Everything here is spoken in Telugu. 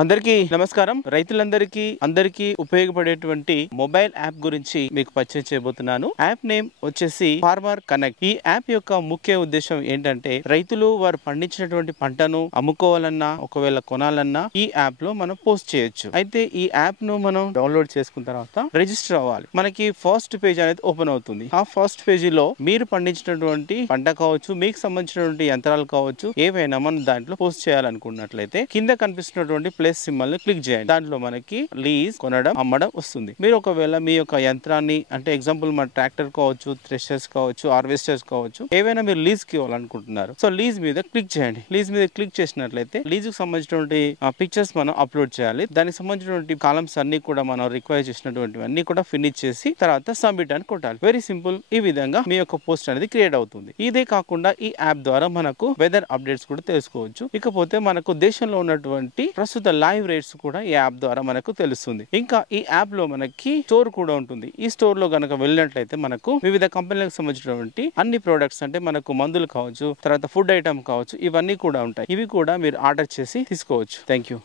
అందరికీ నమస్కారం. అందరికీ ఉపయోగపడేటువంటి మొబైల్ యాప్ గురించి మీకు పరిచయం చేయబోతున్నాను. యాప్ నేమ్ వచ్చేసి ఫార్మర్ కనెక్ట్. ఈ యాప్ యొక్క ముఖ్య ఉద్దేశం ఏంటంటే రైతులు వారు పండించినటువంటి పంటను అమ్ముకోవాలన్నా ఒకవేళ కొనాలన్నా ఈ యాప్ లో మనం పోస్ట్ చేయొచ్చు. అయితే ఈ యాప్ ను మనం డౌన్లోడ్ చేసుకున్న తర్వాత రిజిస్టర్ అవ్వాలి. మనకి ఫస్ట్ పేజ్ అనేది ఓపెన్ అవుతుంది. ఆ ఫస్ట్ పేజీలో మీరు పండించినటువంటి పంట కావచ్చు, మీకు సంబంధించినటువంటి యంత్రాలు కావచ్చు, ఏవైనా మనం దాంట్లో పోస్ట్ చేయాలనుకున్నట్లయితే కింద కనిపిస్తున్నటువంటి ప్లేస్ సింబల్ ని క్లిక్ చేయండి. దాంట్లో మనకి లీజ్, కొనడం, అమ్మడం వస్తుంది. మీరు ఒకవేళ మీ యొక్క యంత్రాన్ని అంటే ఎగ్జాంపుల్ మన ట్రాక్టర్ కావచ్చు, థ్రెషర్స్ కావచ్చు, హార్వెస్టర్స్ కావచ్చు, ఏవైనా మీరు లీజ్ కి ఇవ్వాలనుకుంటున్నారు. సో లీజ్ మీద క్లిక్ చేయండి. లీజ్ మీద క్లిక్ చేసినట్లయితే లీజ్ కు సంబంధించినటువంటి పిక్చర్స్ మనం అప్లోడ్ చేయాలి. దానికి సంబంధించినటువంటి కాలమ్స్ అన్ని కూడా మనం రిక్వైర్ చేసినటువంటి అన్ని కూడా ఫినిష్ చేసి తర్వాత సబ్మిట్ అని కొట్టాలి. Very simple. ఈ విధంగా మీ యొక్క పోస్ట్ అనేది క్రియేట్ అవుతుంది. ఇదే కాకుండా ఈ యాప్ ద్వారా మనకు వెదర్ అప్డేట్స్ కూడా తెలుసుకోవచ్చు. ఇకపోతే మనకు దేశంలో ఉన్నటువంటి ప్రస్తుత లైవ్ రేట్స్ కూడా ఈ యాప్ ద్వారా మనకు తెలుస్తుంది. ఇంకా ఈ యాప్ లో మనకి స్టోర్ కూడా ఉంటుంది. ఈ స్టోర్ లో గనక వెళ్ళినట్లయితే మనకు వివిధ కంపెనీలకు సంబంధించినటువంటి అన్ని ప్రొడక్ట్స్ అంటే మనకు మందులు కావచ్చు, తర్వాత ఫుడ్ ఐటమ్ కావచ్చు, ఇవన్నీ కూడా ఉంటాయి. ఇవి కూడా మీరు ఆర్డర్ చేసి తీసుకోవచ్చు. Thank you.